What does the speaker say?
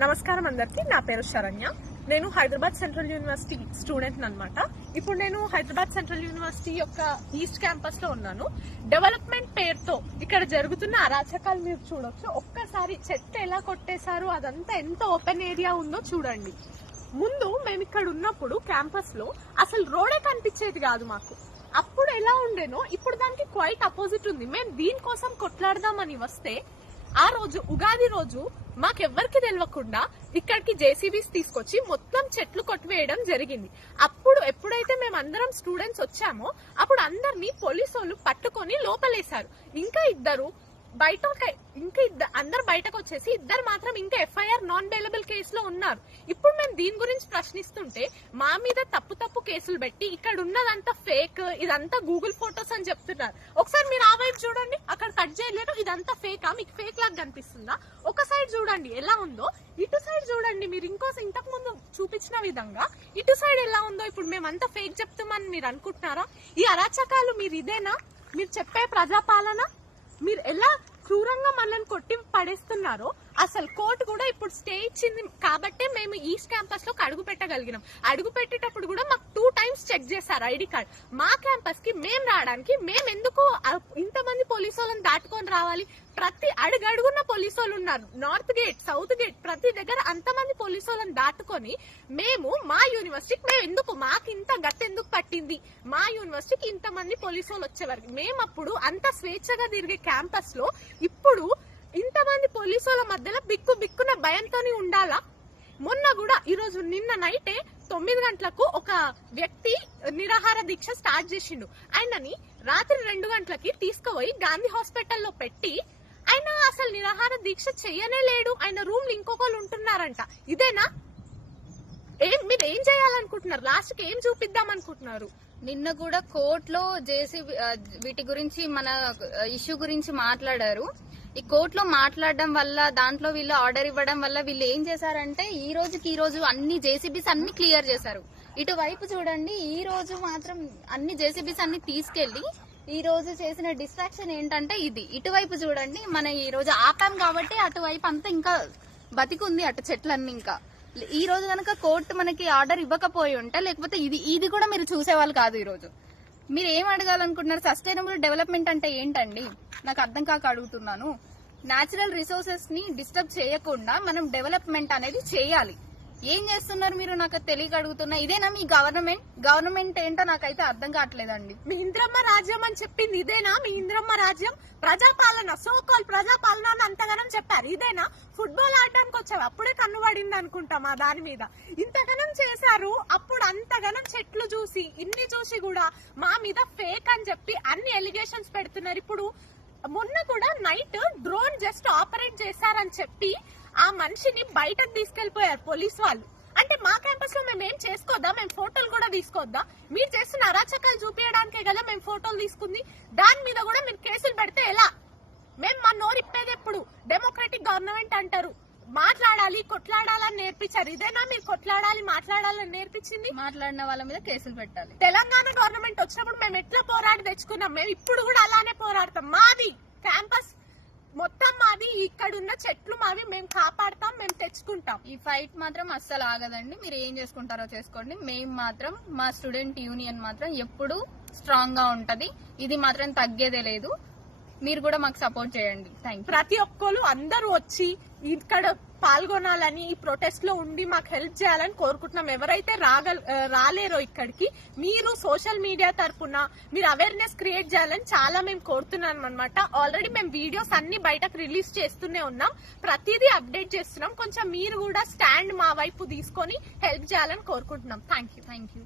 నమస్కారం అందరికి. నా పేరు శరణ్య. నేను హైదరాబాద్ సెంట్రల్ యూనివర్సిటీ స్టూడెంట్ అన్నమాట. ఇప్పుడు నేను హైదరాబాద్ సెంట్రల్ యూనివర్సిటీ యొక్క ఈస్ట్ క్యాంపస్ లో ఉన్నాను. డెవలప్మెంట్ పేరుతో ఇక్కడ జరుగుతున్న అరాచకాలు మీరు చూడొచ్చు. ఒక్కసారి చెత్త ఎలా కొట్టేశారు, అదంతా ఎంత ఓపెన్ ఏరియా ఉందో చూడండి. ముందు మేము ఇక్కడ ఉన్నప్పుడు క్యాంపస్ లో అసలు రోడే కనిపించేది కాదు మాకు. అప్పుడు ఎలా ఉండేనో ఇప్పుడు దానికి క్వైట్ అపోజిట్ ఉంది. మేము దీనికోసం కొట్లాడదామని వస్తే ఆ రోజు ఉగాది రోజు మాకెవ్వరికి తెలియకుండా ఇక్కడికి జేసీబీస్ తీసుకొచ్చి మొత్తం చెట్లు కొట్టివేయడం జరిగింది. అప్పుడు ఎప్పుడైతే మేము అందరం స్టూడెంట్స్ వచ్చామో అప్పుడు అందరినీ పోలీసు వాళ్ళు పట్టుకొని లోపలేశారు. ఇంకా ఇద్దరు అందరు బయటకు వచ్చేసి ఇద్దరు మాత్రం ఇంకా ఎఫ్ఐఆర్ నాన్ బెయిలబుల్ కేసులో ఉన్నారు. ఇప్పుడు మేము దీని గురించి ప్రశ్నిస్తుంటే మా మీద తప్పు కేసులు పెట్టి ఇక్కడ ఉన్నదంతా ఫేక్, ఇదంతా గూగుల్ ఫొటోస్ అని చెప్తున్నారు. ఒకసారి మీరు ఆ వైపు చూడండి, అక్కడ కట్ చేయలేరు. ఇదంతా ఫేకా? మీకు ఫేక్ లాగా కనిపిస్తుందా? ఒక సైడ్ చూడండి ఎలా ఉందో, ఇటు సైడ్ చూడండి. మీరు ఇంతకు ముందు చూపించిన విధంగా ఇటు సైడ్ ఎలా ఉందో. ఇప్పుడు మేమంతా ఫేక్ చెప్తామని మీరు అనుకుంటున్నారా? ఈ అరాచకాలు మీరు ఇదేనా మీరు చెప్పే ప్రజాపాలన? మీరు ఎలా క్రూరంగా మనల్ని కొట్టి పడేస్తున్నారో. అసలు కోర్టు కూడా ఇప్పుడు స్టే ఇచ్చింది కాబట్టే మేము ఈస్ట్ క్యాంపస్ లో అడుగు పెట్టగలిగినాం. అడుగు పెట్టేటప్పుడు కూడా మాకు 2 times చెక్ చేశారు ఐడి కార్డ్. మా క్యాంపస్ కి మేము రావడానికి మేము ఎందుకు ఇంతమంది పోలీసు వాళ్ళని దాటుకొని రావాలి? ప్రతి అడుగడుగున్న పోలీసు వాళ్ళు ఉన్నారు. నార్త్ గేట్, సౌత్ గేట్, ప్రతి దగ్గర అంతమంది పోలీసు వాళ్ళని దాటుకొని మేము మా యూనివర్సిటీకి మాకు ఇంత గట్టి ఎందుకు పట్టింది? మా యూనివర్సిటీకి ఇంతమంది పోలీసు వాళ్ళు వచ్చేవారికి మేము అప్పుడు అంత స్వేచ్ఛగా తిరిగే క్యాంపస్ లో ఇప్పుడు ఇంతమంది పోలీసు వాళ్ళ మధ్యలో బిక్కున భయంతోనే ఉండాలా? మొన్న కూడా ఈరోజు నిన్న నైటే 9 గంటలకు ఒక వ్యక్తి నిరాహార దీక్ష స్టార్ట్ చేసిండు. ఆయనని రాత్రి 2 గంటలకి తీసుకుపోయి గాంధీ హాస్పిటల్లో పెట్టి ఆయన అసలు నిరాహార దీక్ష చెయ్యనే లేడు. ఆయన రూమ్ లో ఇంకొకరు ఉంటున్నారంట. ఇదేనా? మీరు ఏం చేయాలనుకుంటున్నారు? లాస్ట్ కి ఏం చూపిద్దాం అనుకుంటున్నారు? నిన్న కూడా కోర్టులో జేసీబీ వీటి గురించి మన ఇష్యూ గురించి మాట్లాడారు. ఈ కోర్టులో మాట్లాడడం వల్ల దాంట్లో వీళ్ళు ఆర్డర్ ఇవ్వడం వల్ల వీళ్ళు ఏం చేశారంటే ఈ రోజు అన్ని జేసీబీస్ అన్ని క్లియర్ చేశారు. ఇటువైపు చూడండి, ఈ రోజు మాత్రం అన్ని జేసీబీస్ అన్ని తీసుకెళ్లి ఈ రోజు చేసిన డిస్ట్రాక్షన్ ఏంటంటే ఇది. ఇటువైపు చూడండి, మన ఈ రోజు ఆపాం కాబట్టి అటువైపు అంతా ఇంకా బతికుంది, అటు చెట్లన్నీ. ఇంకా ఈ రోజు కనుక కోర్టు మనకి ఆర్డర్ ఇవ్వకపోయి ఉంటే లేకపోతే ఇది కూడా మీరు చూసేవాళ్ళు కాదు. ఈ రోజు మీరు ఏం అడగాలనుకుంటున్నారు? సస్టైనబుల్ డెవలప్మెంట్ అంటే ఏంటండి? నాకు అర్థం కాక అడుగుతున్నాను. న్యాచురల్ రిసోర్సెస్ ని డిస్టర్బ్ చేయకుండా మనం డెవలప్మెంట్ అనేది చేయాలి. ఏం చేస్తున్నారు మీరు? నాకు తెలియక అడుగుతున్నా. ఇదేనా మీ గవర్నమెంట్ ఏంటో నాకైతే అర్థం కావట్లేదండి. మీ ఇంద్రమ్మ రాజ్యం అని చెప్పింది ఇదేనా? మీ ఇంద్రమ్మ రాజ్యం ప్రజాపాలన, సోకాల్ ప్రజాపాలన అని అంతగానం చెప్పారు. ఇదేనా? ఫుట్బాల్ ఆడడానికి వచ్చావు అప్పుడే కన్ను పడింది అనుకుంటాం ఆ దాని మీద. ఇంతగానం చేశారు. అప్పుడు అంతగానం చెట్లు చూసి ఇన్ని చూసి కూడా మా మీద ఫేక్ అని చెప్పి అన్ని ఎలిగేషన్స్ పెడుతున్నారు. ఇప్పుడు మొన్న కూడా నైట్ డ్రోన్ జస్ట్ ఆపరేట్ చేశారని చెప్పి ఆ మనిషిని బయటకు తీసుకెళ్లిపోయారు పోలీసు వాళ్ళు. అంటే మా క్యాంపస్ లో మేము ఏం చేసుకోవద్దా? మేము ఫోటోలు కూడా తీసుకోవద్దా? మీరు చేస్తున్న అరాచకాలు చూపించడానికే కదా మేము ఫోటోలు తీసుకుంది. దాని మీద కూడా మీరు కేసులు పెడితే ఎలా? మేము మా నోరిప్పేది ఎప్పుడు? డెమోక్రటిక్ గవర్నమెంట్ అంటారు. మాట్లాడాలి, కొట్లాడాలని నేర్పించారు. ఇదేనా మీరు కొట్లాడాలి, మాట్లాడాలని నేర్పించింది? మాట్లాడిన వాళ్ళ మీద కేసులు పెట్టాలి. తెలంగాణ గవర్నమెంట్ వచ్చినప్పుడు మేము ఎట్లా పోరాడి తెచ్చుకున్నాం, మేము ఇప్పుడు కూడా అలానే పోరాడతాం. మాది క్యాంపస్ మొత్తం మాది, ఇక్కడున్న చెట్లు మావి, మేము కాపాడతాం, మేము తెచ్చుకుంటాం. ఈ ఫైట్ మాత్రం అస్సలు ఆగదండి. మీరు ఏం చేసుకుంటారో చేసుకోండి. మేము మాత్రం మా స్టూడెంట్ యూనియన్ మాత్రం ఎప్పుడు స్ట్రాంగ్ గా ఉంటది. ఇది మాత్రం తగ్గేదే లేదు. మీరు కూడా మాకు సపోర్ట్ చేయండి. Thank you. ప్రతి ఒక్కరు అందరూ వచ్చి ఇక్కడ పాల్గొనాలని, ఈ ప్రొటెస్ట్ లో ఉండి మాకు హెల్ప్ చేయాలని కోరుకుంటున్నాం. ఎవరైతే రాలేరో ఇక్కడికి, మీరు సోషల్ మీడియా తరఫున మీరు అవేర్నెస్ క్రియేట్ చేయాలని చాలా మేము కోరుతున్నాం అనమాట. ఆల్రెడీ మేము వీడియోస్ అన్ని బయటకు రిలీజ్ చేస్తూనే ఉన్నాం, ప్రతిదీ అప్డేట్ చేస్తున్నాం. కొంచెం మీరు కూడా స్టాండ్ మా వైపు తీసుకొని హెల్ప్ చేయాలని కోరుకుంటున్నాం. Thank you.